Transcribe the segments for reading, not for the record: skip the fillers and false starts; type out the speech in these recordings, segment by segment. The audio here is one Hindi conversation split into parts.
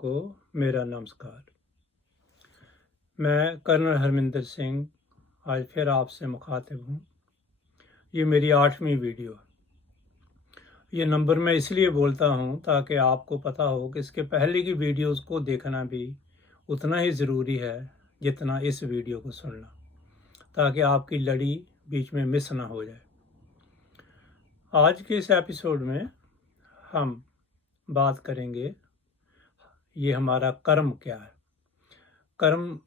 को मेरा नमस्कार। मैं कर्नल हरमिंदर सिंह आज फिर आपसे मुखातिब हूँ। ये मेरी 8वीं वीडियो है। ये नंबर मैं इसलिए बोलता हूँ ताकि आपको पता हो कि इसके पहले की वीडियोस को देखना भी उतना ही ज़रूरी है जितना इस वीडियो को सुनना, ताकि आपकी लड़ी बीच में मिस ना हो जाए। आज के इस एपिसोड में हम बात करेंगे ये हमारा कर्म क्या है, कर्म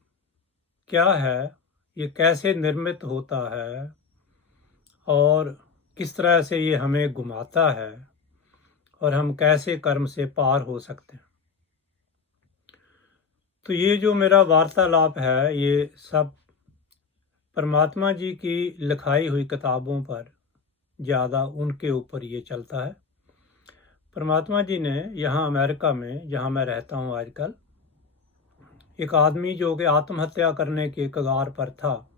क्या है, ये कैसे निर्मित होता है और किस तरह से ये हमें घुमाता है और हम कैसे कर्म से पार हो सकते हैं। तो ये जो मेरा वार्तालाप है ये सब परमात्मा जी की लिखाई हुई किताबों पर ज़्यादा उनके ऊपर ये चलता है। परमात्मा जी ने यहाँ अमेरिका में, जहाँ मैं रहता हूँ आजकल, एक आदमी जो कि आत्महत्या करने के कगार पर था,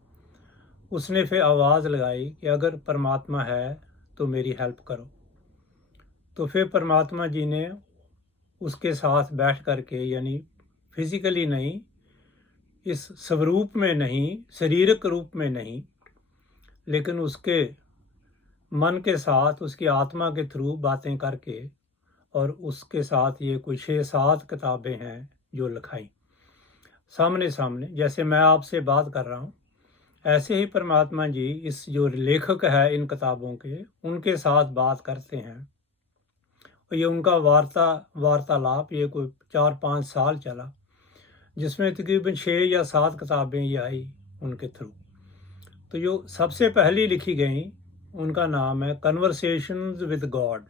उसने फिर आवाज़ लगाई कि अगर परमात्मा है तो मेरी हेल्प करो। तो फिर परमात्मा जी ने उसके साथ बैठ करके, यानी फिजिकली नहीं, इस स्वरूप में नहीं, शारीरिक रूप में नहीं, लेकिन उसके मन के साथ, उसकी आत्मा के थ्रू बातें करके, और उसके साथ ये कुछ 6-7 किताबें हैं जो लिखाई सामने सामने। जैसे मैं आपसे बात कर रहा हूँ, ऐसे ही परमात्मा जी इस जो लेखक है इन किताबों के, उनके साथ बात करते हैं। और ये उनका वार्तालाप ये कोई 4-5 साल चला, जिसमें तकरीबन 6 या 7 किताबें ये आई उनके थ्रू। तो जो सबसे पहली लिखी गई उनका नाम है कन्वर्सेशंस विद गॉड,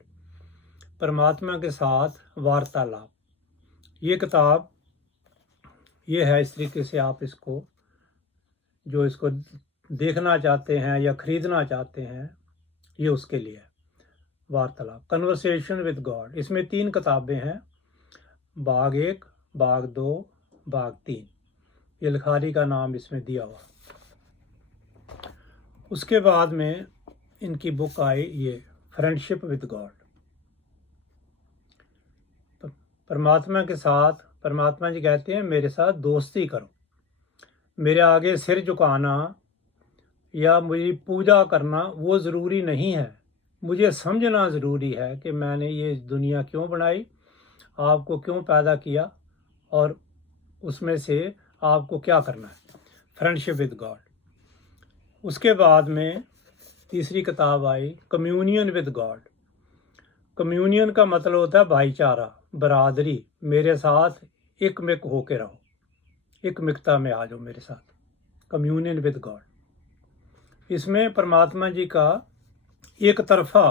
परमात्मा के साथ वार्तालाप। ये किताब ये है, इस तरीके से आप इसको, जो इसको देखना चाहते हैं या ख़रीदना चाहते हैं, ये उसके लिए है। वार्तालाप, कन्वर्सेशन विद गॉड। इसमें 3 किताबें हैं, भाग 1, भाग 2, भाग 3। ये लिखारी का नाम इसमें दिया हुआ। उसके बाद में इनकी बुक आई ये फ्रेंडशिप विद गॉड, परमात्मा के साथ। परमात्मा जी कहते हैं मेरे साथ दोस्ती करो, मेरे आगे सिर झुकाना या मुझे पूजा करना वो ज़रूरी नहीं है। मुझे समझना ज़रूरी है कि मैंने ये दुनिया क्यों बनाई, आपको क्यों पैदा किया, और उसमें से आपको क्या करना है। Friendship with God. उसके बाद में तीसरी किताब आई कम्युनियन विद गॉड। कम्युनियन का मतलब होता है भाईचारा, बरादरी। मेरे साथ एकमिक होके रहो, एकमिकता में आ जाओ मेरे साथ। Communion with God. इसमें परमात्मा जी का एक तरफा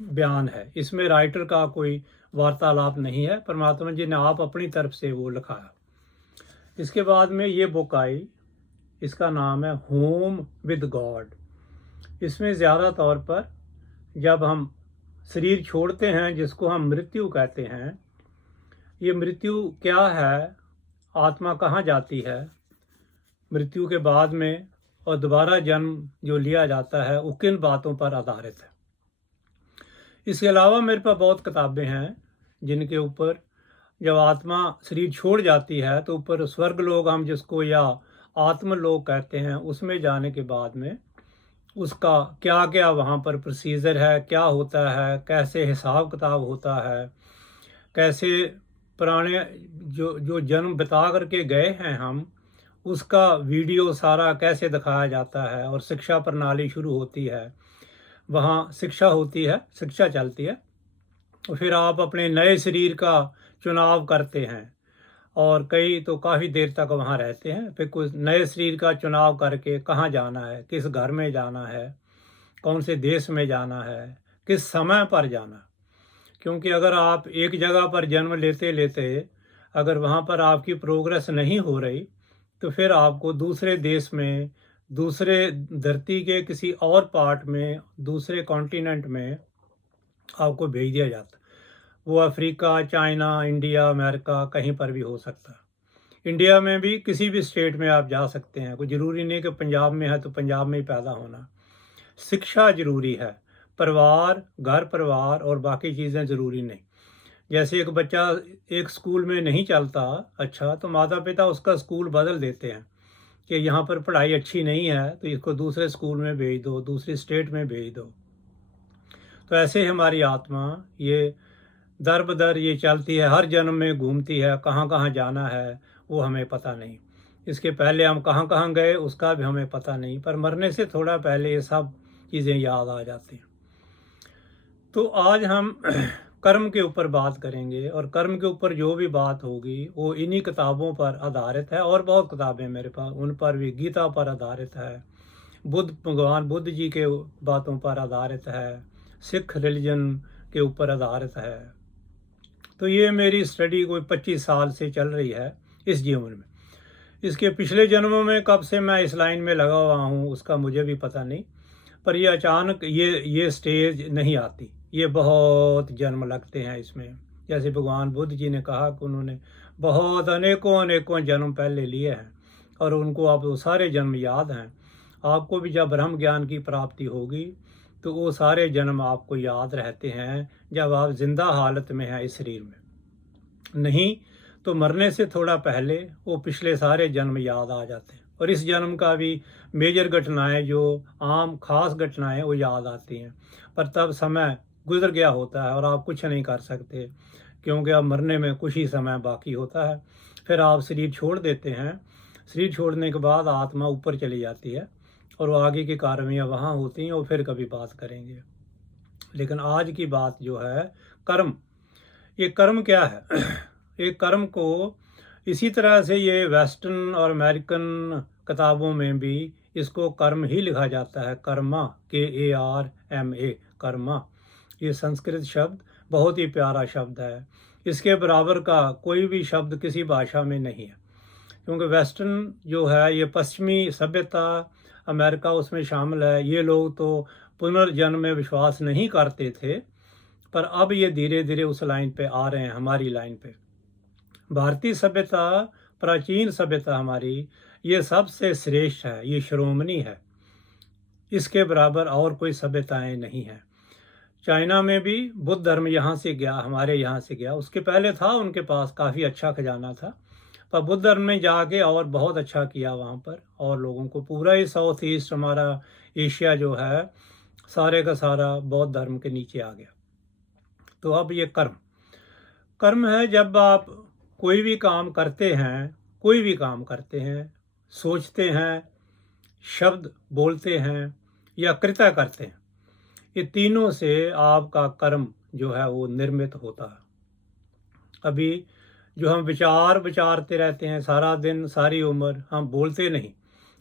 बयान है, इसमें राइटर का कोई वार्तालाप नहीं है, परमात्मा जी ने आप अपनी तरफ से वो लिखाया। इसके बाद में ये बुक आई, इसका नाम है होम विद गॉड। इसमें ज़्यादा तौर पर जब हम शरीर छोड़ते हैं, जिसको हम मृत्यु कहते हैं, ये मृत्यु क्या है, आत्मा कहाँ जाती है मृत्यु के बाद में, और दोबारा जन्म जो लिया जाता है, वो किन बातों पर आधारित है। इसके अलावा मेरे पास बहुत किताबें हैं जिनके ऊपर जब आत्मा शरीर छोड़ जाती है तो ऊपर स्वर्ग लोग हम जिसको, या आत्मलोक कहते हैं, उसमें जाने के बाद में उसका क्या क्या वहाँ पर प्रोसीजर है, क्या होता है, कैसे हिसाब किताब होता है, कैसे पुराने जो जो जन्म बिता करके गए हैं हम, उसका वीडियो सारा कैसे दिखाया जाता है। और शिक्षा प्रणाली शुरू होती है, वहाँ शिक्षा होती है, शिक्षा चलती है। फिर आप अपने नए शरीर का चुनाव करते हैं, और कई तो काफ़ी देर तक वहाँ रहते हैं। फिर कुछ नए शरीर का चुनाव करके कहाँ जाना है, किस घर में जाना है, कौन से देश में जाना है, किस समय पर जाना। क्योंकि अगर आप एक जगह पर जन्म लेते लेते अगर वहाँ पर आपकी प्रोग्रेस नहीं हो रही, तो फिर आपको दूसरे देश में, दूसरे धरती के किसी और पार्ट में, दूसरे कॉन्टिनेंट में आपको भेज दिया जाता। वो अफ्रीका, चाइना, इंडिया, अमेरिका, कहीं पर भी हो सकता है। इंडिया में भी किसी भी स्टेट में आप जा सकते हैं, कोई ज़रूरी नहीं कि पंजाब में है तो पंजाब में ही पैदा होना। शिक्षा ज़रूरी है, परिवार, घर परिवार और बाकी चीज़ें ज़रूरी नहीं। जैसे एक बच्चा एक स्कूल में नहीं चलता अच्छा, तो माता पिता उसका स्कूल बदल देते हैं कि यहाँ पर पढ़ाई अच्छी नहीं है तो इसको दूसरे स्कूल में भेज दो, दूसरी स्टेट में भेज दो। तो ऐसे ही हमारी आत्मा ये दर बदर ये चलती है, हर जन्म में घूमती है, कहाँ कहाँ जाना है वो हमें पता नहीं। इसके पहले हम कहाँ कहाँ गए उसका भी हमें पता नहीं, पर मरने से थोड़ा पहले ये सब चीज़ें याद आ जाती हैं। तो आज हम कर्म के ऊपर बात करेंगे, और कर्म के ऊपर जो भी बात होगी वो इन्हीं किताबों पर आधारित है, और बहुत किताबें मेरे पास उन पर भी, गीता पर आधारित है, भगवान बुद्ध जी के बातों पर आधारित है, सिख रिलीजन के ऊपर आधारित है। तो ये मेरी स्टडी कोई 25 साल से चल रही है इस जीवन में। इसके पिछले जन्मों में कब से मैं इस लाइन में लगा हुआ हूँ उसका मुझे भी पता नहीं, पर ये अचानक ये स्टेज नहीं आती, ये बहुत जन्म लगते हैं इसमें। जैसे भगवान बुद्ध जी ने कहा कि उन्होंने बहुत अनेकों अनेकों जन्म पहले लिए हैं, और उनको अब वो सारे जन्म याद हैं। आपको भी जब ब्रह्म ज्ञान की प्राप्ति होगी तो वो सारे जन्म आपको याद रहते हैं जब आप जिंदा हालत में हैं इस शरीर में। नहीं तो मरने से थोड़ा पहले वो पिछले सारे जन्म याद आ जाते हैं, और इस जन्म का भी मेजर घटनाएं, जो आम खास घटनाएं, वो याद आती हैं। पर तब समय गुजर गया होता है और आप कुछ नहीं कर सकते, क्योंकि अब मरने में कुछ ही समय बाकी होता है। फिर आप शरीर छोड़ देते हैं। शरीर छोड़ने के बाद आत्मा ऊपर चली जाती है, और वो आगे की कार्रवाइयाँ वहाँ होती हैं, और फिर कभी बात करेंगे। लेकिन आज की बात जो है कर्म, ये कर्म क्या है? ये कर्म को इसी तरह से ये वेस्टर्न और अमेरिकन किताबों में भी इसको कर्म ही लिखा जाता है, कर्मा, KARMA, कर्मा। ये संस्कृत शब्द बहुत ही प्यारा शब्द है, इसके बराबर का कोई भी शब्द किसी भाषा में नहीं है। क्योंकि वेस्टर्न जो है ये पश्चिमी सभ्यता, अमेरिका उसमें शामिल है, ये लोग तो पुनर्जन्म में विश्वास नहीं करते थे, पर अब ये धीरे धीरे उस लाइन पे आ रहे हैं, हमारी लाइन पे। भारतीय सभ्यता, प्राचीन सभ्यता हमारी, ये सबसे श्रेष्ठ है, ये श्रोमणी है, इसके बराबर और कोई सभ्यताएं नहीं है। चाइना में भी बुद्ध धर्म यहाँ से गया, हमारे यहाँ से गया, उसके पहले था उनके पास काफ़ी अच्छा खजाना था, पर बुद्ध धर्म में जाके और बहुत अच्छा किया वहाँ पर, और लोगों को पूरा ही साउथ ईस्ट हमारा एशिया जो है सारे का सारा बौद्ध धर्म के नीचे आ गया। तो अब ये कर्म, कर्म है जब आप कोई भी काम करते हैं, कोई भी काम करते हैं, सोचते हैं, शब्द बोलते हैं या कृत्य करते हैं, ये तीनों से आपका कर्म जो है वो निर्मित होता है। अभी जो हम विचार विचारते रहते हैं सारा दिन, सारी उम्र, हम बोलते नहीं।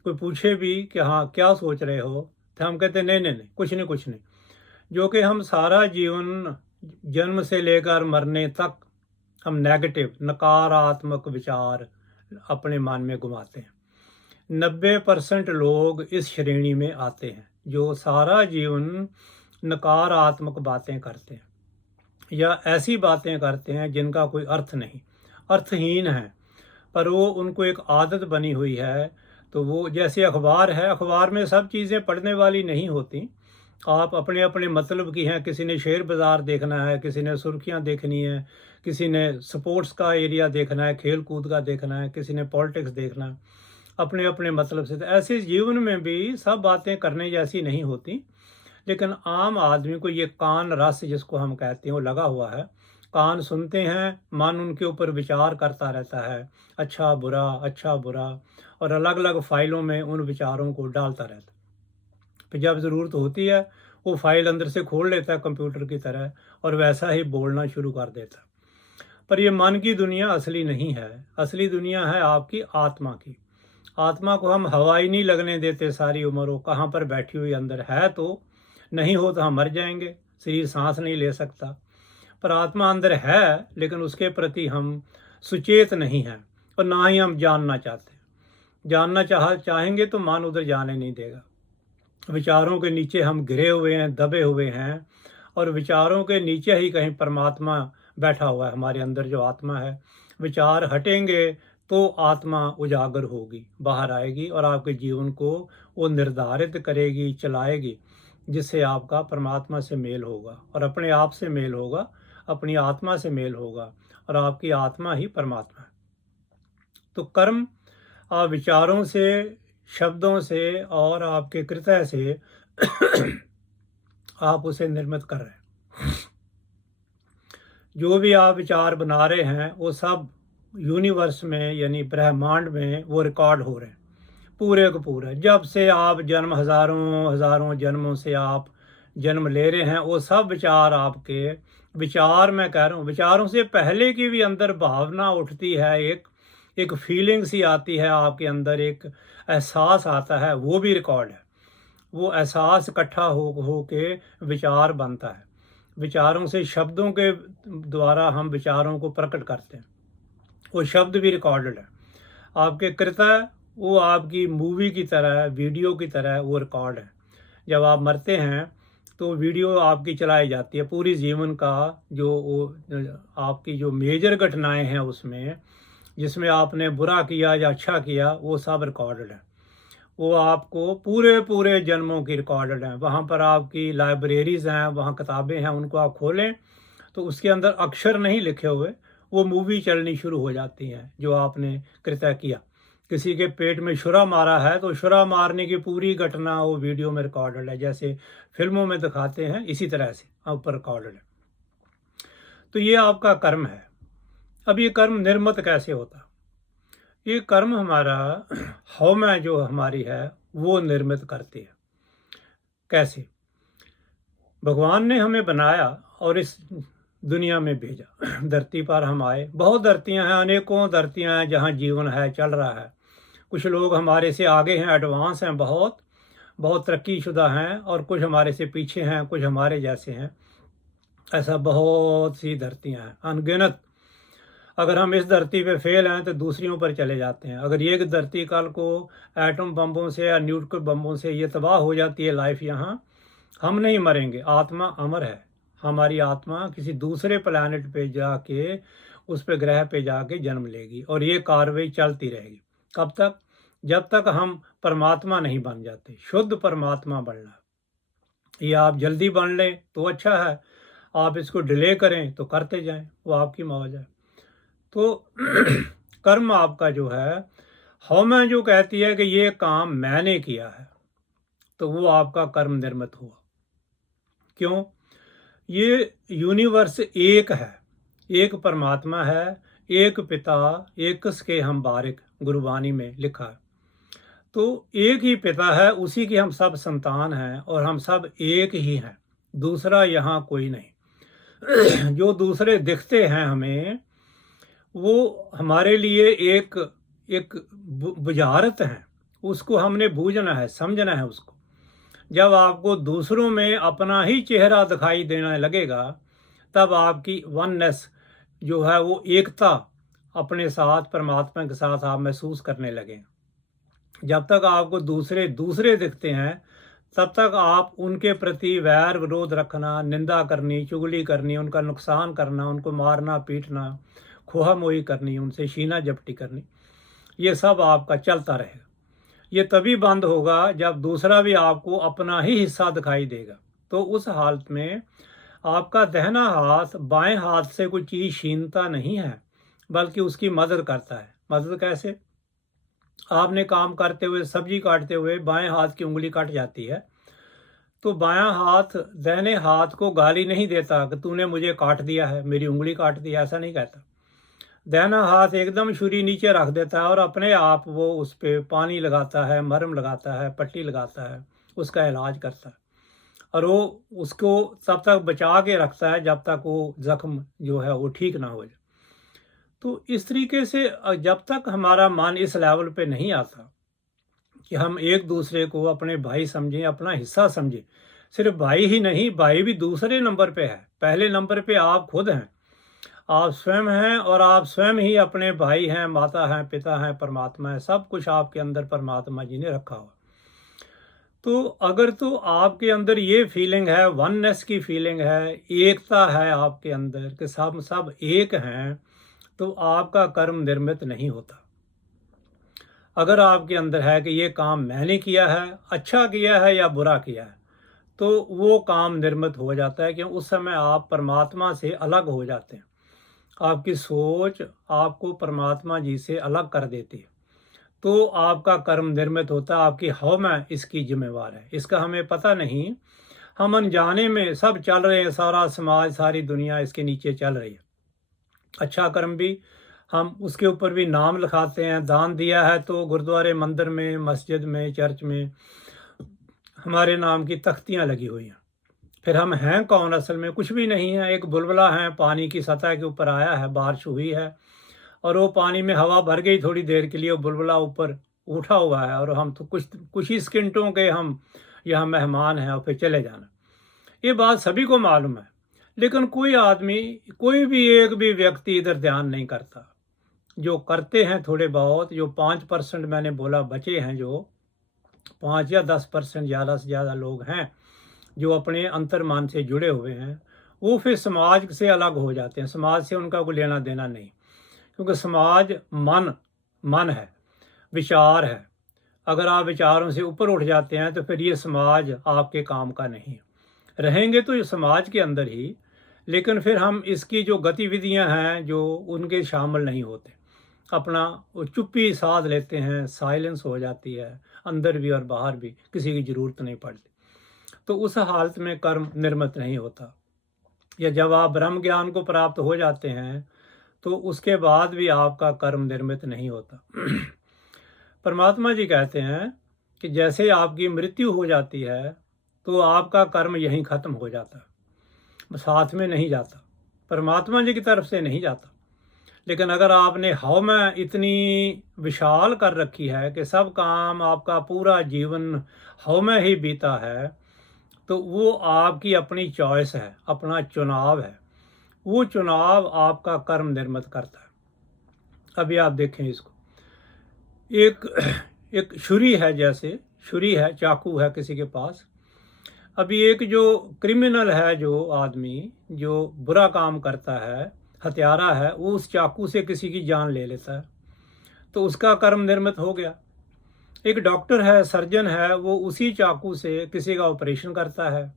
कोई पूछे भी कि हाँ क्या सोच रहे हो, तो हम कहते नहीं नहीं नहीं, कुछ नहीं कुछ नहीं। जो कि हम सारा जीवन, जन्म से लेकर मरने तक, हम नेगेटिव, नकारात्मक विचार अपने मन में घुमाते हैं। 90% लोग इस श्रेणी में आते हैं जो सारा जीवन नकारात्मक बातें करते हैं, या ऐसी बातें करते हैं जिनका कोई अर्थ नहीं, अर्थहीन है, पर वो उनको एक आदत बनी हुई है। तो वो जैसे अखबार है, अखबार में सब चीज़ें पढ़ने वाली नहीं होती, आप अपने अपने मतलब की हैं। किसी ने शेयर बाज़ार देखना है, किसी ने सुर्खियां देखनी है, किसी ने स्पोर्ट्स का एरिया देखना है, खेल कूद का देखना है, किसी ने पॉलिटिक्स देखना है, अपने अपने मतलब से। तो ऐसे जीवन में भी सब बातें करने जैसी नहीं होती। लेकिन आम आदमी को ये कान रस जिसको हम कहते हैं वो लगा हुआ है, कान सुनते हैं, मन उनके ऊपर विचार करता रहता है, अच्छा बुरा अच्छा बुरा, और अलग अलग फाइलों में उन विचारों को डालता रहता है। फिर जब ज़रूरत होती है वो फाइल अंदर से खोल लेता है कंप्यूटर की तरह, और वैसा ही बोलना शुरू कर देता है। पर ये मन की दुनिया असली नहीं है, असली दुनिया है आपकी आत्मा की। आत्मा को हम हवा ही नहीं लगने देते सारी उम्र, वो कहाँ पर बैठी हुई अंदर है, तो नहीं हो तो हम मर जाएंगे, शरीर सांस नहीं ले सकता। पर आत्मा अंदर है, लेकिन उसके प्रति हम सुचेत नहीं हैं, और ना ही हम जानना चाहते। जानना चाहेंगे तो मन उधर जाने नहीं देगा। विचारों के नीचे हम घिरे हुए हैं, दबे हुए हैं, और विचारों के नीचे ही कहीं परमात्मा बैठा हुआ है, हमारे अंदर जो आत्मा है। विचार हटेंगे तो आत्मा उजागर होगी, बाहर आएगी, और आपके जीवन को वो निर्धारित करेगी, चलाएगी, जिससे आपका परमात्मा से मेल होगा और अपने आप से मेल होगा। अपनी आत्मा से मेल होगा और आपकी आत्मा ही परमात्मा है। तो कर्म आप विचारों से, शब्दों से और आपके कृत्य से आप उसे निर्मित कर रहे हैं। जो भी आप विचार बना रहे हैं वो सब यूनिवर्स में यानी ब्रह्मांड में वो रिकॉर्ड हो रहे हैं पूरे को पूरे। जब से आप जन्म, हजारों हजारों जन्मों से आप जन्म ले रहे हैं, वो सब विचार आपके विचार, मैं कह रहा हूँ विचारों से पहले की भी अंदर भावना उठती है, एक फीलिंग सी आती है आपके अंदर, एक एहसास आता है, वो भी रिकॉर्ड है। वो एहसास इकट्ठा हो के विचार बनता है। विचारों से, शब्दों के द्वारा हम विचारों को प्रकट करते हैं, वो शब्द भी रिकॉर्डेड है। आपके कृत्य वो आपकी मूवी की तरह है, वीडियो की तरह है, वो रिकॉर्ड है। जब आप मरते हैं तो वीडियो आपकी चलाई जाती है पूरी जीवन का, जो वो आपकी जो मेजर घटनाएं हैं उसमें, जिसमें आपने बुरा किया या अच्छा किया, वो सब रिकॉर्डेड है। वो आपको पूरे पूरे जन्मों की रिकॉर्डेड हैं। वहाँ पर आपकी लाइब्रेरीज़ हैं, वहाँ किताबें हैं, उनको आप खोलें तो उसके अंदर अक्षर नहीं लिखे हुए, वो मूवी चलनी शुरू हो जाती हैं जो आपने कृत्य किया। किसी के पेट में छुरा मारा है तो छुरा मारने की पूरी घटना वो वीडियो में रिकॉर्डेड है, जैसे फिल्मों में दिखाते हैं इसी तरह से ऊपर रिकॉर्डेड है। तो ये आपका कर्म है। अब ये कर्म निर्मित कैसे होता? ये कर्म हमारा हौमा जो हमारी है वो निर्मित करती है। कैसे? भगवान ने हमें बनाया और इस दुनिया में भेजा। धरती पर हम आए, बहुत धरतियां हैं, अनेकों धरतियां हैं जहाँ जीवन है, चल रहा है। कुछ लोग हमारे से आगे हैं, एडवांस हैं, बहुत बहुत तरक्की शुदा हैं, और कुछ हमारे से पीछे हैं, कुछ हमारे जैसे हैं। ऐसा बहुत सी धरतियां हैं, अनगिनत। अगर हम इस धरती पे फेल हैं तो दूसरियों पर चले जाते हैं। अगर ये धरती कल को एटम बम्बों से या न्यूक्लियर बम्बों से ये तबाह हो जाती है लाइफ यहाँ, हम नहीं मरेंगे, आत्मा अमर है। हमारी आत्मा किसी दूसरे प्लैनेट पे जाके, उस पे ग्रह पे जाके जन्म लेगी, और ये कार्रवाई चलती रहेगी। कब तक? जब तक हम परमात्मा नहीं बन जाते, शुद्ध परमात्मा बनना। ये आप जल्दी बन लें तो अच्छा है, आप इसको डिले करें तो करते जाएं, वो आपकी मौज है। तो कर्म आपका जो है, हौमा जो कहती है कि ये काम मैंने किया है, तो वो आपका कर्म निर्मित हुआ। क्यों? ये यूनिवर्स एक है, एक परमात्मा है, एक पिता, एक के हम बारिक, गुरबानी में लिखा है। तो एक ही पिता है, उसी की हम सब संतान हैं, और हम सब एक ही हैं, दूसरा यहाँ कोई नहीं। जो दूसरे दिखते हैं हमें, वो हमारे लिए एक एक बुझारत है, उसको हमने बूझना है, समझना है उसको। जब आपको दूसरों में अपना ही चेहरा दिखाई देने लगेगा, तब आपकी वननेस जो है, वो एकता अपने साथ, परमात्मा के साथ आप महसूस करने लगे। जब तक आपको दूसरे दूसरे दिखते हैं, तब तक आप उनके प्रति वैर विरोध रखना, निंदा करनी, चुगली करनी, उनका नुकसान करना, उनको मारना पीटना, खोहा मोही करनी, उनसे शीना झपटी करनी, ये सब आपका चलता रहेगा। ये तभी बंद होगा जब दूसरा भी आपको अपना ही हिस्सा दिखाई देगा। तो उस हालत में आपका दाहिना हाथ बाएं हाथ से कोई चीज़ छीनता नहीं है, बल्कि उसकी मदद करता है। मदद कैसे? आपने काम करते हुए, सब्जी काटते हुए बाएं हाथ की उंगली कट जाती है, तो बायां हाथ दाहिने हाथ को गाली नहीं देता कि तूने मुझे काट दिया है, मेरी उंगली काट दी, ऐसा नहीं कहता। दाहिना हाथ एकदम छुरी नीचे रख देता है और अपने आप वो उस पर पानी लगाता है, मरहम लगाता है, पट्टी लगाता है, उसका इलाज करता है, और वो उसको तब तक बचा के रखता है जब तक वो जख्म जो है वो ठीक ना हो जाए। तो इस तरीके से जब तक हमारा मन इस लेवल पे नहीं आता कि हम एक दूसरे को अपने भाई समझें, अपना हिस्सा समझें। सिर्फ भाई ही नहीं, भाई भी दूसरे नंबर पे है, पहले नंबर पे आप खुद हैं, आप स्वयं हैं, और आप स्वयं ही अपने भाई हैं, माता हैं, पिता हैं, परमात्मा है, सब कुछ आपके अंदर परमात्मा जी ने रखा हुआ। तो अगर तो आपके अंदर ये फीलिंग है, वननेस की फीलिंग है, एकता है आपके अंदर कि सब सब एक हैं, तो आपका कर्म निर्मित नहीं होता। अगर आपके अंदर है कि ये काम मैंने किया है, अच्छा किया है या बुरा किया है, तो वो काम निर्मित हो जाता है, क्योंकि उस समय आप परमात्मा से अलग हो जाते हैं। आपकी सोच आपको परमात्मा जी से अलग कर देती है, तो आपका कर्म निर्मित होता है। आपकी हौमा इसकी जिम्मेवार है, इसका हमें पता नहीं। हम अनजाने में सब चल रहे हैं, सारा समाज सारी दुनिया इसके नीचे चल रही है। अच्छा कर्म भी हम उसके ऊपर भी नाम लिखाते हैं। दान दिया है तो गुरुद्वारे मंदिर में, मस्जिद में, चर्च में हमारे नाम की तख्तियाँ लगी हुई हैं। फिर हम हैं कौन? असल में कुछ भी नहीं है, एक बुलबुला है, पानी की सतह के ऊपर आया है, बारिश हुई है और वो पानी में हवा भर गई थोड़ी देर के लिए, वो बुलबुला ऊपर उठा हुआ है और हम तो कुछ ही सेकंडों के हम यहाँ मेहमान हैं और फिर चले जाना। ये बात सभी को मालूम है, लेकिन कोई आदमी, कोई भी एक भी व्यक्ति इधर ध्यान नहीं करता। जो करते हैं थोड़े बहुत, जो 5% मैंने बोला बचे हैं, जो 5 या 10% ज़्यादा से ज़्यादा लोग हैं जो अपने अंतर्मन से जुड़े हुए हैं, वो फिर समाज से अलग हो जाते हैं। समाज से उनका कोई लेना देना नहीं, क्योंकि समाज मन है, विचार है। अगर आप विचारों से ऊपर उठ जाते हैं तो फिर ये समाज आपके काम का नहीं है। रहेंगे तो ये समाज के अंदर ही, लेकिन फिर हम इसकी जो गतिविधियां हैं जो उनके शामिल नहीं होते, अपना वो चुप्पी साध लेते हैं, साइलेंस हो जाती है, अंदर भी और बाहर भी, किसी की ज़रूरत नहीं पड़ती। तो उस हालत में कर्म निर्मित नहीं होता। या जब आप ब्रह्म ज्ञान को प्राप्त हो जाते हैं तो उसके बाद भी आपका कर्म निर्मित नहीं होता। परमात्मा जी कहते हैं कि जैसे आपकी मृत्यु हो जाती है तो आपका कर्म यहीं ख़त्म हो जाता है, साथ में नहीं जाता, परमात्मा जी की तरफ से नहीं जाता। लेकिन अगर आपने हव में इतनी विशाल कर रखी है कि सब काम, आपका पूरा जीवन हव में ही बीता है, तो वो आपकी अपनी चॉइस है, अपना चुनाव है। वो चुनाव आपका कर्म निर्मित करता है। अभी आप देखें इसको, एक छुरी है, जैसे छुरी है, चाकू है किसी के पास। अभी एक जो क्रिमिनल है, जो आदमी जो बुरा काम करता है, हत्यारा है, वो उस चाकू से किसी की जान ले लेता है, तो उसका कर्म निर्मित हो गया। एक डॉक्टर है, सर्जन है, वो उसी चाकू से किसी का ऑपरेशन करता है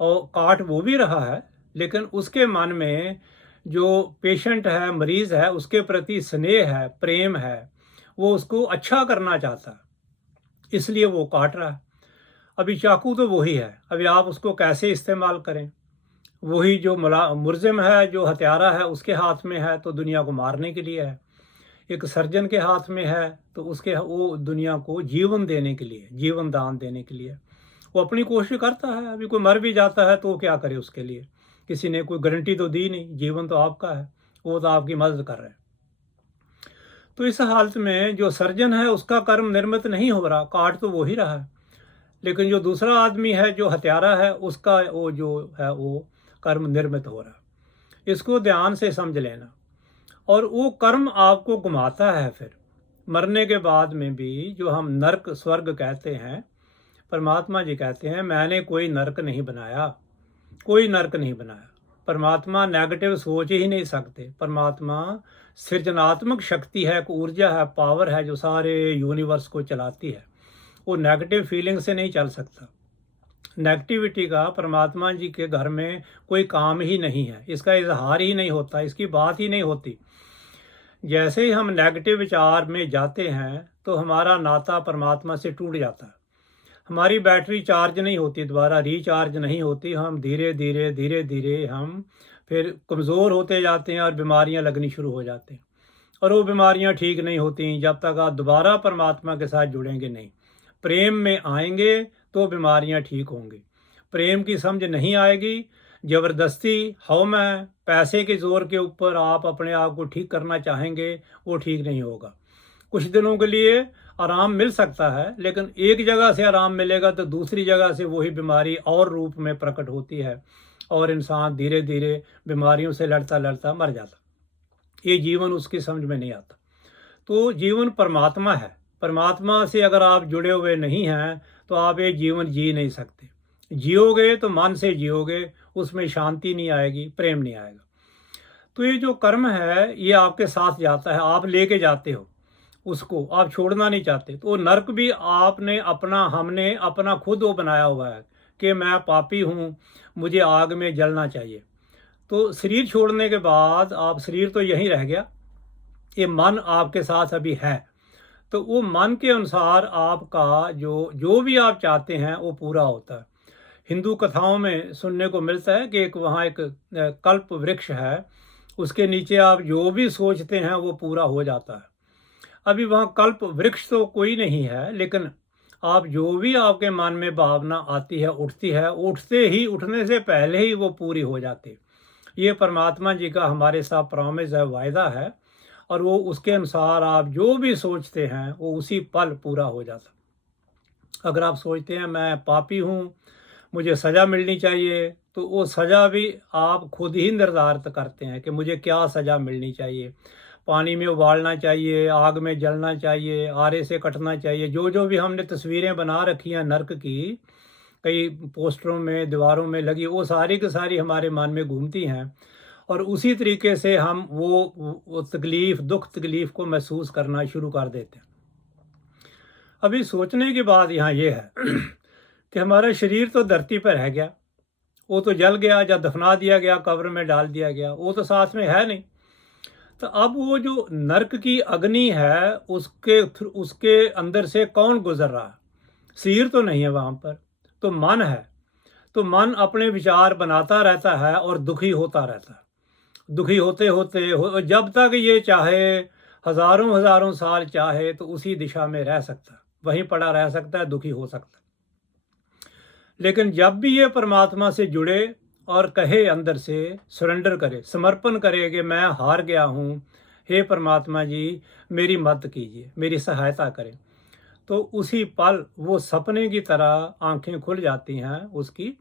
और काट वो भी रहा है, लेकिन उसके मन में जो पेशेंट है, मरीज़ है, उसके प्रति स्नेह है, प्रेम है, वो उसको अच्छा करना चाहता है, इसलिए वो काट रहा है। अभी चाकू तो वही है, अभी आप उसको कैसे इस्तेमाल करें? वही जो मुलजिम है, जो हत्यारा है, उसके हाथ में है तो दुनिया को मारने के लिए है। एक सर्जन के हाथ में है तो उसके वो दुनिया को जीवन देने के लिए, जीवन दान देने के लिए वो अपनी कोशिश करता है। अभी कोई मर भी जाता है तो वो क्या करे उसके लिए? किसी ने कोई गारंटी तो दी नहीं, जीवन तो आपका है, वो तो आपकी मदद कर रहा है। तो इस हालत में जो सर्जन है उसका कर्म निर्मित नहीं हो रहा, काट तो वो ही रहा है, लेकिन जो दूसरा आदमी है, जो हत्यारा है, उसका वो जो है वो कर्म निर्मित हो रहा है। इसको ध्यान से समझ लेना। और वो कर्म आपको घुमाता है फिर मरने के बाद में भी, जो हम नरक स्वर्ग कहते हैं। परमात्मा जी कहते हैं मैंने कोई नरक नहीं बनाया, कोई नरक नहीं बनाया। परमात्मा नेगेटिव सोच ही नहीं सकते। परमात्मा सृजनात्मक शक्ति है, एक ऊर्जा है, पावर है जो सारे यूनिवर्स को चलाती है। वो नेगेटिव फीलिंग से नहीं चल सकता। नेगेटिविटी का परमात्मा जी के घर में कोई काम ही नहीं है, इसका इजहार ही नहीं होता, इसकी बात ही नहीं होती। जैसे ही हम नेगेटिव विचार में जाते हैं तो हमारा नाता परमात्मा से टूट जाता है, हमारी बैटरी चार्ज नहीं होती, दोबारा रिचार्ज नहीं होती। हम धीरे धीरे हम फिर कमज़ोर होते जाते हैं और बीमारियां लगनी शुरू हो जाती हैं। और वो बीमारियां ठीक नहीं होती जब तक आप दोबारा परमात्मा के साथ जुड़ेंगे नहीं, प्रेम में आएंगे तो बीमारियां ठीक होंगी। प्रेम की समझ नहीं आएगी, ज़बरदस्ती हव में पैसे के ज़ोर के ऊपर आप अपने आप को ठीक करना चाहेंगे, वो ठीक नहीं होगा। कुछ दिनों के लिए आराम मिल सकता है, लेकिन एक जगह से आराम मिलेगा तो दूसरी जगह से वही बीमारी और रूप में प्रकट होती है और इंसान धीरे धीरे बीमारियों से लड़ता लड़ता मर जाता। ये जीवन उसकी समझ में नहीं आता। तो जीवन परमात्मा है, परमात्मा से अगर आप जुड़े हुए नहीं हैं तो आप ये जीवन जी नहीं सकते। जियोगे तो मन से जियोगे, उसमें शांति नहीं आएगी, प्रेम नहीं आएगा। तो ये जो कर्म है ये आपके साथ जाता है, आप लेके जाते हो उसको, आप छोड़ना नहीं चाहते। तो नरक भी आपने अपना, हमने अपना खुद वो बनाया हुआ है कि मैं पापी हूँ, मुझे आग में जलना चाहिए। तो शरीर छोड़ने के बाद आप शरीर तो यहीं रह गया, ये मन आपके साथ अभी है। तो वो मन के अनुसार आपका जो जो भी आप चाहते हैं वो पूरा होता है। हिंदू कथाओं में सुनने को मिलता है कि एक वहाँ एक कल्प वृक्ष है, उसके नीचे आप जो भी सोचते हैं वो पूरा हो जाता है। अभी वहाँ कल्प वृक्ष तो कोई नहीं है, लेकिन आप जो भी आपके मन में भावना आती है, उठती है, उठते ही उठने से पहले ही वो पूरी हो जाती है। ये परमात्मा जी का हमारे साथ प्रॉमिस है, वायदा है, और वो उसके अनुसार आप जो भी सोचते हैं वो उसी पल पूरा हो जाता। अगर आप सोचते हैं मैं पापी हूँ, मुझे सज़ा मिलनी चाहिए, तो वो सज़ा भी आप खुद ही निर्धारित करते हैं कि मुझे क्या सज़ा मिलनी चाहिए। पानी में उबालना चाहिए, आग में जलना चाहिए, आरे से कटना चाहिए। जो जो भी हमने तस्वीरें बना रखी हैं नर्क की, कई पोस्टरों में, दीवारों में लगी, वो सारी की सारी हमारे मन में घूमती हैं, और उसी तरीके से हम वो तकलीफ़, दुख तकलीफ़ को महसूस करना शुरू कर देते हैं। अभी सोचने की बात यहाँ ये है कि हमारा शरीर तो धरती पर रह गया, वो तो जल गया या दफना दिया गया, कब्र में डाल दिया गया, वो तो साथ में है नहीं। तो अब वो जो नरक की अग्नि है, उसके अंदर से कौन गुजर रहा है? शरीर तो नहीं है वहाँ पर, तो मन है। तो मन अपने विचार बनाता रहता है और दुखी होता रहता है। दुखी होते होते जब तक ये चाहे, हजारों हजारों साल चाहे, तो उसी दिशा में रह सकता है, वहीं पड़ा रह सकता है, दुखी हो सकता है। लेकिन जब भी ये परमात्मा से जुड़े और कहे, अंदर से सरेंडर करे, समर्पण करे कि मैं हार गया हूँ, हे परमात्मा जी मेरी मदद कीजिए, मेरी सहायता करें, तो उसी पल वो सपने की तरह आंखें खुल जाती हैं उसकी,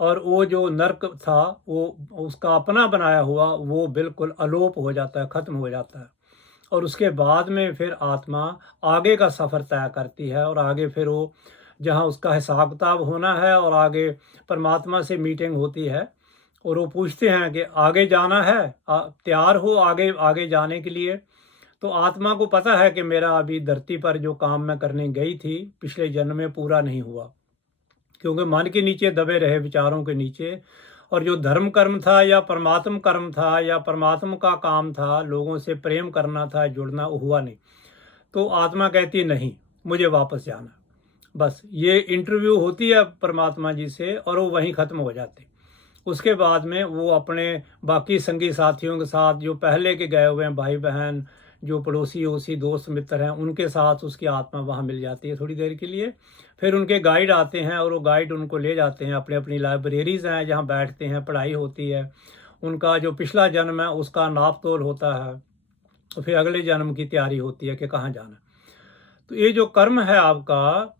और वो जो नर्क था वो उसका अपना बनाया हुआ वो बिल्कुल अलोप हो जाता है, ख़त्म हो जाता है। और उसके बाद में फिर आत्मा आगे का सफ़र तय करती है, और आगे फिर वो जहाँ उसका हिसाब किताब होना है, और आगे परमात्मा से मीटिंग होती है, और वो पूछते हैं कि आगे जाना है, तैयार हो आगे आगे जाने के लिए। तो आत्मा को पता है कि मेरा अभी धरती पर जो काम मैं करने गई थी पिछले जन्म में पूरा नहीं हुआ, क्योंकि मन के नीचे दबे रहे, विचारों के नीचे। और जो धर्म कर्म था या परमात्म कर्म था या परमात्मा का काम था, लोगों से प्रेम करना था, जुड़ना, वो हुआ नहीं। तो आत्मा कहती नहीं, मुझे वापस जाना। बस ये इंटरव्यू होती है परमात्मा जी से, और वो वहीं ख़त्म हो जाते। उसके बाद में वो अपने बाकी संगी साथियों के साथ, जो पहले के गए हुए हैं भाई बहन, जो पड़ोसी ओसी दोस्त मित्र हैं, उनके साथ उसकी आत्मा वहाँ मिल जाती है थोड़ी देर के लिए। फिर उनके गाइड आते हैं, और वो गाइड उनको ले जाते हैं, अपनी अपनी लाइब्रेरीज़ हैं जहाँ बैठते हैं, पढ़ाई होती है, उनका जो पिछला जन्म है उसका नाप तोल होता है, तो फिर अगले जन्म की तैयारी होती है कि कहाँ जाना। तो ये जो कर्म है आपका,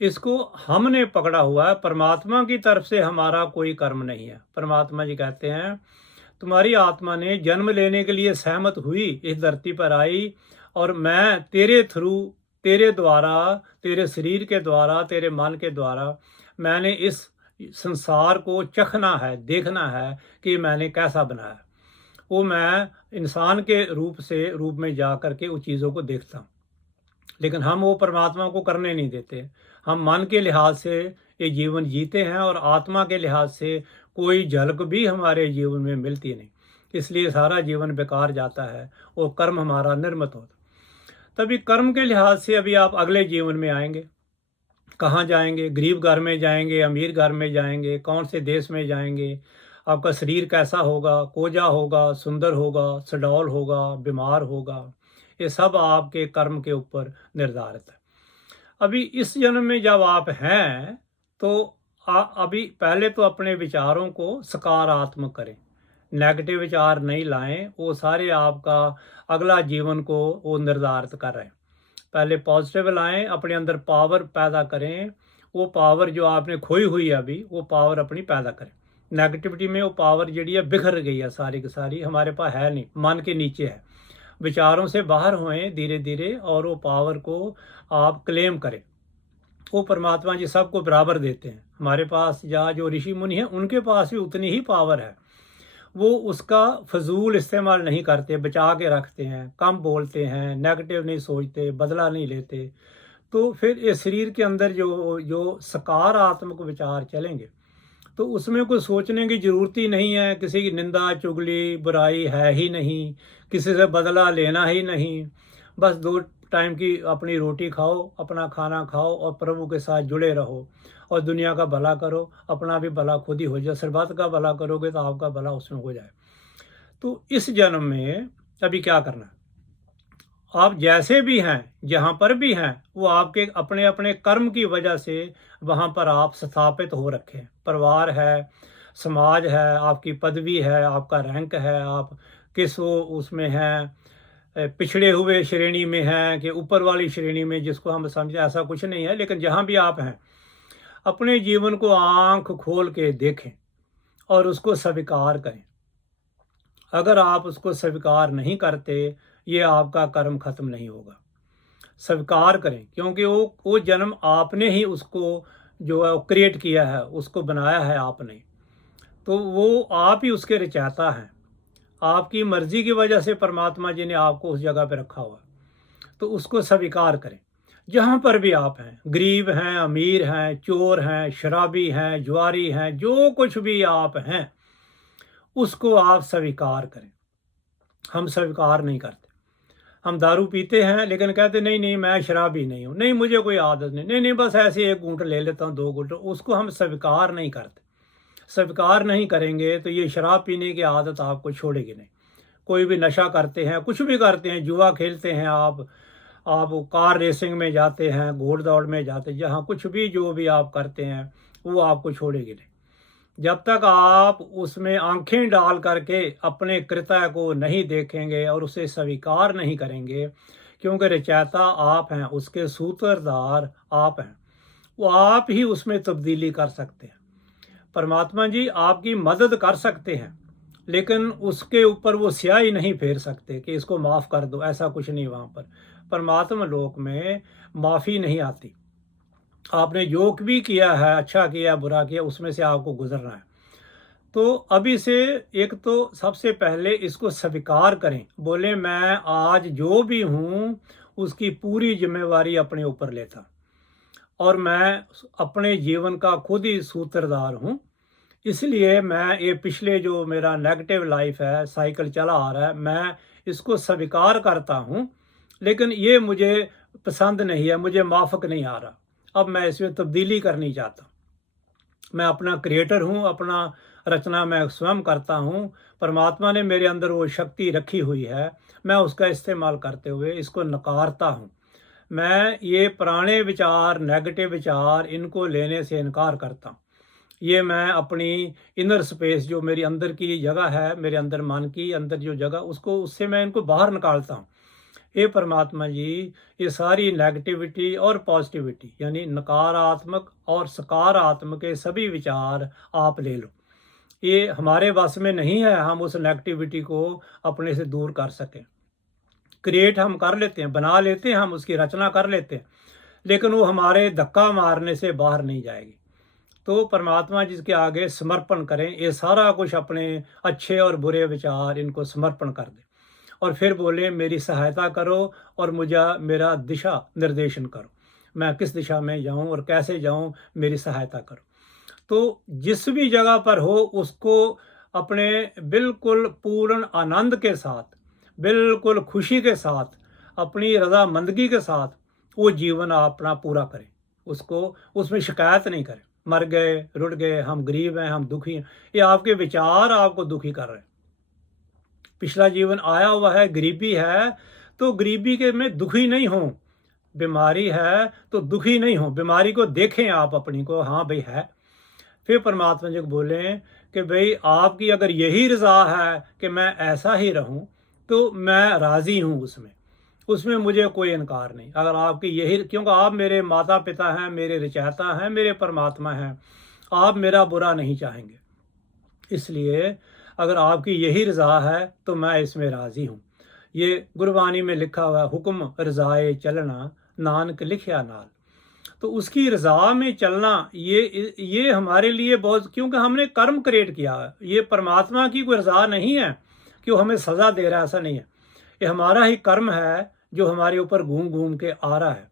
इसको हमने पकड़ा हुआ है, परमात्मा की तरफ से हमारा कोई कर्म नहीं है। परमात्मा जी कहते हैं तुम्हारी आत्मा ने जन्म लेने के लिए सहमत हुई, इस धरती पर आई, और मैं तेरे थ्रू, तेरे द्वारा, तेरे शरीर के द्वारा, तेरे मन के द्वारा मैंने इस संसार को चखना है, देखना है कि मैंने कैसा बनाया। वो मैं इंसान के रूप में जा कर के उन चीज़ों को देखता हूँ। लेकिन हम वो परमात्मा को करने नहीं देते। हम मन के लिहाज से ये जीवन जीते हैं, और आत्मा के लिहाज से कोई झलक भी हमारे जीवन में मिलती नहीं, इसलिए सारा जीवन बेकार जाता है, वो कर्म हमारा निर्मित होता। तभी कर्म के लिहाज से अभी आप अगले जीवन में आएंगे, कहाँ जाएंगे, गरीब घर में जाएंगे, अमीर घर में जाएंगे, कौन से देश में जाएंगे, आपका शरीर कैसा होगा, कोजा होगा, सुंदर होगा, सडौल होगा, बीमार होगा, ये सब आपके कर्म के ऊपर निर्धारित है। अभी इस जन्म में जब आप हैं, तो अभी पहले तो अपने विचारों को सकारात्मक करें, नेगेटिव विचार नहीं लाएं, वो सारे आपका अगला जीवन को वो निर्धारित कर रहे हैं। पहले पॉजिटिव लाएं, अपने अंदर पावर पैदा करें, वो पावर जो आपने खोई हुई है अभी, वो पावर अपनी पैदा करें। नेगेटिविटी में वो पावर जी है बिखर गई है, सारी की सारी हमारे पास है नहीं, मन के नीचे है। विचारों से बाहर होएं धीरे धीरे, और वो पावर को आप क्लेम करें। वो परमात्मा जी सबको बराबर देते हैं। हमारे पास या जो ऋषि मुनि हैं उनके पास भी उतनी ही पावर है, वो उसका फजूल इस्तेमाल नहीं करते, बचा के रखते हैं, कम बोलते हैं, नेगेटिव नहीं सोचते, बदला नहीं लेते। तो फिर इस शरीर के अंदर जो जो सकारात्मक विचार चलेंगे, तो उसमें कुछ सोचने की ज़रूरत ही नहीं है, किसी की निंदा चुगली बुराई है ही नहीं, किसी से बदला लेना ही नहीं। बस 2 टाइम की अपनी रोटी खाओ, अपना खाना खाओ और प्रभु के साथ जुड़े रहो और दुनिया का भला करो, अपना भी भला खुद ही हो जाए। सरबत का भला करोगे तो आपका भला उसमें हो जाए। तो इस जन्म में अभी क्या करना है? आप जैसे भी हैं, जहाँ पर भी हैं, वो आपके अपने-अपने कर्म की वजह से वहाँ पर आप स्थापित हो रखे हैं। परिवार है, समाज है, आपकी पदवी है, आपका रैंक है, आप किस वो उसमें हैं, पिछड़े हुए श्रेणी में हैं कि ऊपर वाली श्रेणी में, जिसको हम समझें, ऐसा कुछ नहीं है। लेकिन जहाँ भी आप हैं, अपने जीवन को आँख खोल के देखें और उसको स्वीकार करें। अगर आप उसको स्वीकार नहीं करते, ये आपका कर्म खत्म नहीं होगा। स्वीकार करें, क्योंकि वो जन्म आपने ही उसको जो है क्रिएट किया है, उसको बनाया है आपने। तो वो आप ही उसके रचयिता हैं। आपकी मर्जी की वजह से परमात्मा जी ने आपको उस जगह पे रखा हुआ है। तो उसको स्वीकार करें। जहाँ पर भी आप हैं, गरीब हैं, अमीर हैं, चोर हैं, शराबी हैं, जुआरी हैं, जो कुछ भी आप हैं, उसको आप स्वीकार करें। हम स्वीकार नहीं करते। हम दारू पीते हैं लेकिन कहते नहीं नहीं मैं शराबी नहीं हूँ, नहीं मुझे कोई आदत नहीं, नहीं नहीं बस ऐसे एक घूंट ले लेता हूँ, 2 घूंट। उसको हम स्वीकार नहीं करते। स्वीकार नहीं करेंगे तो ये शराब पीने की आदत आपको छोड़ेगी नहीं। कोई भी नशा करते हैं, कुछ भी करते हैं, जुआ खेलते हैं, आप कार रेसिंग में जाते हैं, घोड़ दौड़ में जाते हैं, जहाँ कुछ भी जो भी आप करते हैं, वो आपको छोड़ेगी नहीं। जब तक आप उसमें आंखें डाल करके अपने कृत्य को नहीं देखेंगे और उसे स्वीकार नहीं करेंगे, क्योंकि रचयिता आप हैं, उसके सूत्रधार आप हैं, वो आप ही उसमें तब्दीली कर सकते हैं। परमात्मा जी आपकी मदद कर सकते हैं, लेकिन उसके ऊपर वो स्याही नहीं फेर सकते कि इसको माफ़ कर दो, ऐसा कुछ नहीं। वहाँ पर परमात्मा लोक में माफ़ी नहीं आती। आपने जो भी किया है, अच्छा किया बुरा किया, उसमें से आपको गुजरना है। तो अभी से एक तो सबसे पहले इसको स्वीकार करें, बोले मैं आज जो भी हूँ उसकी पूरी जिम्मेवारी अपने ऊपर लेता और मैं अपने जीवन का खुद ही सूत्रधार हूँ। इसलिए मैं ये पिछले जो मेरा नेगेटिव लाइफ है, साइकिल चला आ रहा है, मैं इसको स्वीकार करता हूँ, लेकिन ये मुझे पसंद नहीं है, मुझे माफ़क नहीं आ रहा। अब मैं इसमें तब्दीली करनी चाहता। मैं अपना क्रिएटर हूँ, अपना रचना मैं स्वयं करता हूँ। परमात्मा ने मेरे अंदर वो शक्ति रखी हुई है, मैं उसका इस्तेमाल करते हुए इसको नकारता हूँ। मैं ये पुराने विचार, नेगेटिव विचार, इनको लेने से इनकार करता हूँ। ये मैं अपनी इनर स्पेस, जो मेरी अंदर की जगह है, मेरे अंदर मन की अंदर जो जगह, उसको उससे मैं इनको बाहर निकालता हूँ। हे परमात्मा जी, ये सारी नेगेटिविटी और पॉजिटिविटी, यानी नकारात्मक और सकारात्मक के सभी विचार आप ले लो। ये हमारे बस में नहीं है हम उस नेगेटिविटी को अपने से दूर कर सकें। क्रिएट हम कर लेते हैं, बना लेते हैं, हम उसकी रचना कर लेते हैं, लेकिन वो हमारे धक्का मारने से बाहर नहीं जाएगी। तो परमात्मा जिसके आगे समर्पण करें, ये सारा कुछ अपने अच्छे और बुरे विचार इनको समर्पण कर दें और फिर बोले मेरी सहायता करो और मुझे मेरा दिशा निर्देशन करो, मैं किस दिशा में जाऊं और कैसे जाऊं, मेरी सहायता करो। तो जिस भी जगह पर हो उसको अपने बिल्कुल पूर्ण आनंद के साथ, बिल्कुल खुशी के साथ, अपनी रजामंदगी के साथ वो जीवन अपना पूरा करें। उसको उसमें शिकायत नहीं करें, मर गए, रुट गए, हम गरीब हैं, हम दुखी हैं, ये आपके विचार आपको दुखी कर रहे हैं। पिछला जीवन आया हुआ है, गरीबी है, तो गरीबी के में दुखी नहीं हो। बीमारी है तो दुखी नहीं हो, बीमारी को देखें आप अपनी को, हाँ भाई है। फिर परमात्मा जी को बोले कि भाई आपकी अगर यही रज़ा है कि मैं ऐसा ही रहूं, तो मैं राज़ी हूं उसमें, उसमें मुझे कोई इनकार नहीं। अगर आपकी यही, क्योंकि आप मेरे माता पिता हैं, मेरे रचयिता हैं, मेरे परमात्मा हैं, आप मेरा बुरा नहीं चाहेंगे। इसलिए अगर आपकी यही रज़ा है तो मैं इसमें राज़ी हूँ। ये गुरबानी में लिखा हुआ हुक्म रज़ाए चलना, नानक लिखया नाल। तो उसकी रज़ा में चलना, ये हमारे लिए बहुत, क्योंकि हमने कर्म क्रिएट किया है। ये परमात्मा की कोई रज़ा नहीं है कि वो हमें सज़ा दे रहा है, ऐसा नहीं है। ये हमारा ही कर्म है जो हमारे ऊपर घूम घूम के आ रहा है।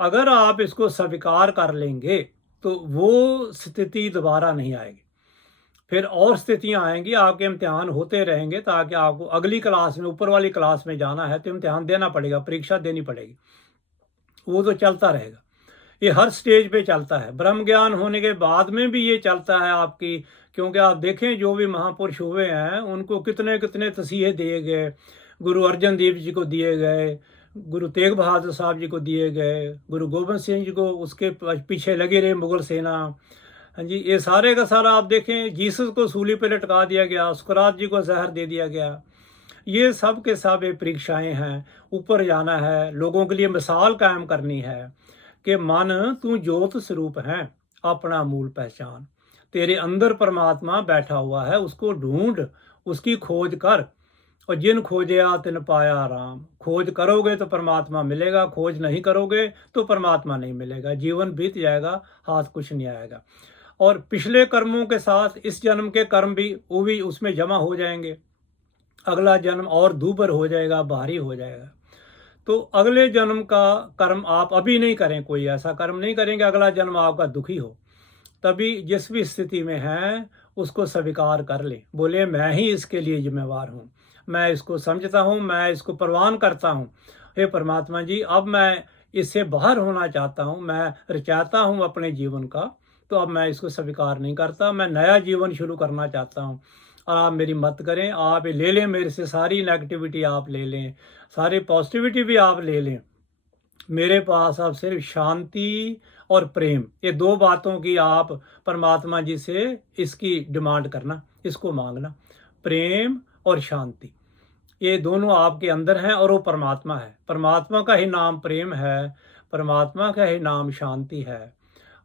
अगर आप इसको स्वीकार कर लेंगे तो वो स्थिति दोबारा नहीं आएगी। फिर और स्थितियां आएंगी, आपके इम्तिहान होते रहेंगे, ताकि आपको अगली क्लास में, ऊपर वाली क्लास में जाना है तो इम्तिहान देना पड़ेगा, परीक्षा देनी पड़ेगी। वो तो चलता रहेगा, ये हर स्टेज पे चलता है। ब्रह्म ज्ञान होने के बाद में भी ये चलता है आपकी, क्योंकि आप देखें जो भी महापुरुष हुए हैं उनको कितने कितने तसीहे दिए गए। गुरु अर्जन देव जी को दिए गए, गुरु तेग बहादुर साहब जी को दिए गए, गुरु गोबिंद सिंह जी को उसके पीछे लगी रही मुगल सेना। हाँ जी, ये सारे का सारा आप देखें, जीसस को सूली पे लटका दिया गया, सुकरात जी को जहर दे दिया गया। ये सब के सब ये परीक्षाएं हैं। ऊपर जाना है, लोगों के लिए मिसाल कायम करनी है कि मन तू ज्योत स्वरूप है, अपना मूल पहचान। तेरे अंदर परमात्मा बैठा हुआ है, उसको ढूंढ, उसकी खोज कर। और जिन खोजया तिन पाया आराम। खोज करोगे तो परमात्मा मिलेगा, खोज नहीं करोगे तो परमात्मा नहीं मिलेगा। जीवन बीत जाएगा, हाथ कुछ नहीं आएगा। और पिछले कर्मों के साथ इस जन्म के कर्म भी वो भी उसमें जमा हो जाएंगे। अगला जन्म और दूभर हो जाएगा, भारी हो जाएगा। तो अगले जन्म का कर्म आप अभी नहीं करें, कोई ऐसा कर्म नहीं करेंगे अगला जन्म आपका दुखी हो। तभी जिस भी स्थिति में है उसको स्वीकार कर ले, बोले मैं ही इसके लिए जिम्मेवार हूँ, मैं इसको समझता हूँ, मैं इसको प्रवान करता हूँ। हे परमात्मा जी, अब मैं इससे बाहर होना चाहता हूँ, मैं रचाता हूँ अपने जीवन का, तो अब मैं इसको स्वीकार नहीं करता, मैं नया जीवन शुरू करना चाहता हूँ। आप मेरी मदद करें, आप ले लें मेरे से सारी नेगेटिविटी, आप ले लें सारी पॉजिटिविटी भी आप ले लें। मेरे पास अब सिर्फ शांति और प्रेम, ये दो बातों की आप परमात्मा जी से इसकी डिमांड करना, इसको मांगना। प्रेम और शांति, ये दोनों आपके अंदर हैं और वो परमात्मा है। परमात्मा का ही नाम प्रेम है, परमात्मा का ही नाम शांति है।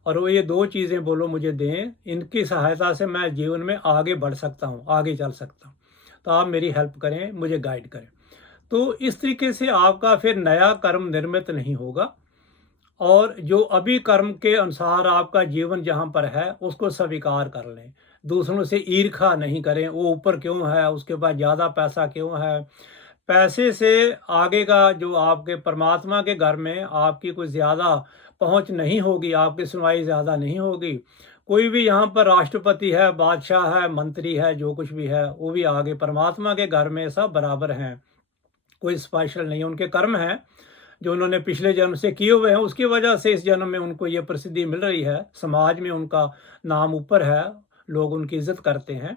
और वो ये दो चीज़ें बोलो मुझे दें, इनकी सहायता से मैं जीवन में आगे बढ़ सकता हूँ, आगे चल सकता हूँ। तो आप मेरी हेल्प करें, मुझे गाइड करें। तो इस तरीके से आपका फिर नया कर्म निर्मित नहीं होगा। और जो अभी कर्म के अनुसार आपका जीवन जहाँ पर है उसको स्वीकार कर लें। दूसरों से ईर्खा नहीं करें, वो ऊपर क्यों है, उसके पास ज़्यादा पैसा क्यों है। पैसे से आगे का जो आपके परमात्मा के घर में आपकी कोई ज़्यादा पहुँच नहीं होगी, आपकी सुनवाई ज़्यादा नहीं होगी। कोई भी यहाँ पर राष्ट्रपति है, बादशाह है, मंत्री है, जो कुछ भी है वो भी आगे परमात्मा के घर में सब बराबर हैं, कोई स्पेशल नहीं है। उनके कर्म हैं जो उन्होंने पिछले जन्म से किए हुए हैं, उसकी वजह से इस जन्म में उनको ये प्रसिद्धि मिल रही है, समाज में उनका नाम ऊपर है, लोग उनकी इज्जत करते हैं।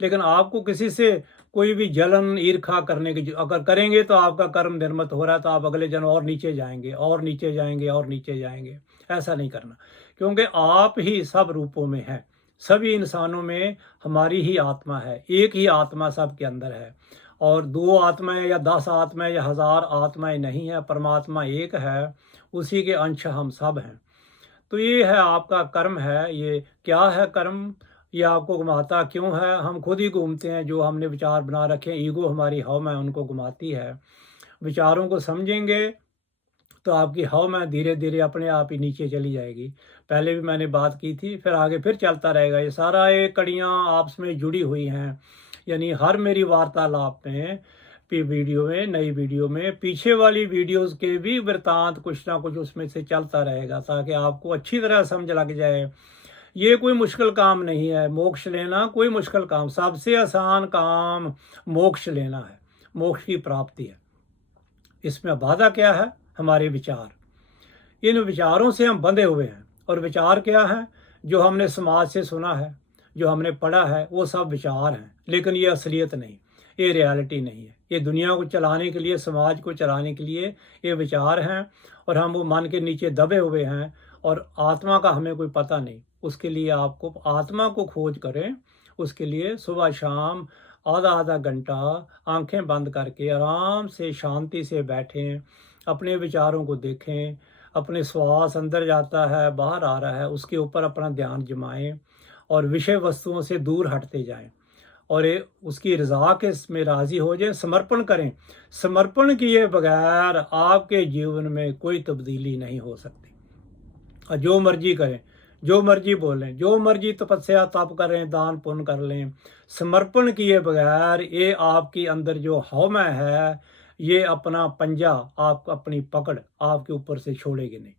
लेकिन आपको किसी से कोई भी जलन ईर्खा करने की अगर करेंगे तो आपका कर्म निर्मित हो रहा है, तो आप अगले जन्म और नीचे जाएंगे और नीचे जाएंगे और नीचे जाएंगे। ऐसा नहीं करना, क्योंकि आप ही सब रूपों में हैं। सभी इंसानों में हमारी ही आत्मा है, एक ही आत्मा सबके अंदर है। और दो आत्माएं या 10 आत्माएं या 1000 आत्माएं नहीं है, परमात्मा एक है, उसी के अंश हम सब हैं। तो ये है आपका कर्म है। ये क्या है कर्म, ये आपको घुमाता क्यों है, हम खुद ही घूमते हैं। जो हमने विचार बना रखे हैं, ईगो हमारी हव में उनको घुमाती है। विचारों को समझेंगे तो आपकी हव में धीरे धीरे अपने आप ही नीचे चली जाएगी। पहले भी मैंने बात की थी, फिर आगे फिर चलता रहेगा। ये सारा ये कड़ियाँ आपस में जुड़ी हुई हैं, यानी हर मेरी वार्तालाप में वीडियो में, नई वीडियो में, पीछे वाली वीडियोस के भी वृतांत कुछ ना कुछ उसमें से चलता रहेगा, ताकि आपको अच्छी तरह समझ लग जाए। ये कोई मुश्किल काम नहीं है, मोक्ष लेना कोई मुश्किल काम, सबसे आसान काम मोक्ष लेना है, मोक्ष की प्राप्ति है। इसमें बाधा क्या है, हमारे विचार। इन विचारों से हम बंधे हुए हैं। और विचार क्या है, जो हमने समाज से सुना है, जो हमने पढ़ा है, वो सब विचार हैं। लेकिन ये असलियत नहीं, ये रियलिटी नहीं है। ये दुनिया को चलाने के लिए, समाज को चलाने के लिए ये विचार हैं, और हम वो मन के नीचे दबे हुए हैं। और आत्मा का हमें कोई पता नहीं। उसके लिए आपको आत्मा को खोज करें। उसके लिए सुबह शाम आधा आधा घंटा आंखें बंद करके आराम से शांति से बैठें, अपने विचारों को देखें, अपने श्वास अंदर जाता है बाहर आ रहा है उसके ऊपर अपना ध्यान जमाएं, और विषय वस्तुओं से दूर हटते जाएं, और उसकी रज़ा के में राज़ी हो जाएं, समर्पण करें। समर्पण किए बगैर आपके जीवन में कोई तब्दीली नहीं हो सकती। और जो मर्जी करें, जो मर्जी बोलें, जो मर्जी तपस्या तप करें, दान पुण्य कर लें, समर्पण किए बगैर ये आपके अंदर जो हौमा है, ये अपना पंजा, आप अपनी पकड़ आपके ऊपर से छोड़ेगी नहीं।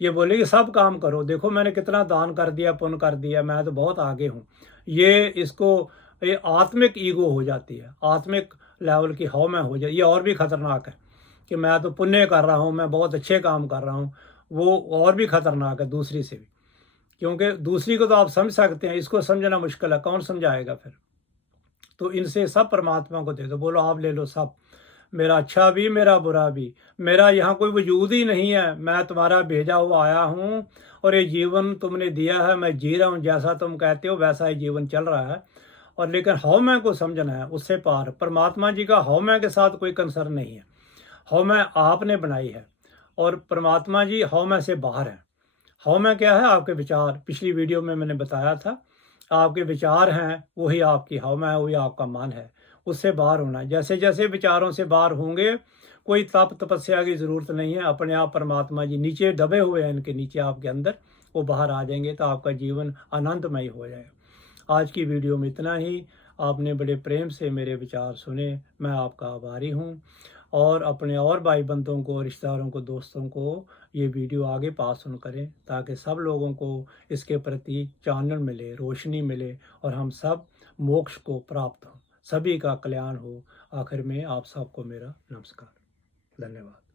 ये बोले कि सब काम करो, देखो मैंने कितना दान कर दिया, पुण्य कर दिया, मैं तो बहुत आगे हूँ। ये आत्मिक ईगो हो जाती है, आत्मिक लेवल की हौ मैं हो जाए। ये और भी खतरनाक है कि मैं तो पुण्य कर रहा हूँ, मैं बहुत अच्छे काम कर रहा हूँ। वो और भी खतरनाक है दूसरी से भी, क्योंकि दूसरी को तो आप समझ सकते हैं, इसको समझना मुश्किल है, कौन समझाएगा फिर। तो इनसे सब परमात्मा को दे दो, बोलो आप ले लो सब, मेरा अच्छा भी मेरा बुरा भी, मेरा यहाँ कोई वजूद ही नहीं है, मैं तुम्हारा भेजा हुआ आया हूँ और ये जीवन तुमने दिया है, मैं जी रहा हूँ, जैसा तुम कहते हो वैसा ही जीवन चल रहा है। और लेकिन हौमै को समझना है, उससे पार। परमात्मा जी का हौमै के साथ कोई कंसर्न नहीं है, हौमै आपने बनाई है और परमात्मा जी हौमै से बाहर है। हौमै क्या है? आपके विचार, पिछली वीडियो में मैंने बताया था, आपके विचार हैं वही आपकी हौमै है, वही आपका मन है, उससे बाहर होना है। जैसे जैसे विचारों से बाहर होंगे, कोई तप तपस्या की ज़रूरत नहीं है, अपने आप परमात्मा जी नीचे दबे हुए हैं, इनके नीचे आपके अंदर, वो बाहर आ जाएंगे तो आपका जीवन आनंदमय हो जाएगा। आज की वीडियो में इतना ही। आपने बड़े प्रेम से मेरे विचार सुने, मैं आपका आभारी हूँ। और अपने और भाई बंधुओं को, रिश्तेदारों को, दोस्तों को ये वीडियो आगे पास ऑन करें, ताकि सब लोगों को इसके प्रति चानन मिले, रोशनी मिले और हम सब मोक्ष को प्राप्त हों, सभी का कल्याण हो। आखिर में आप सबको मेरा नमस्कार, धन्यवाद।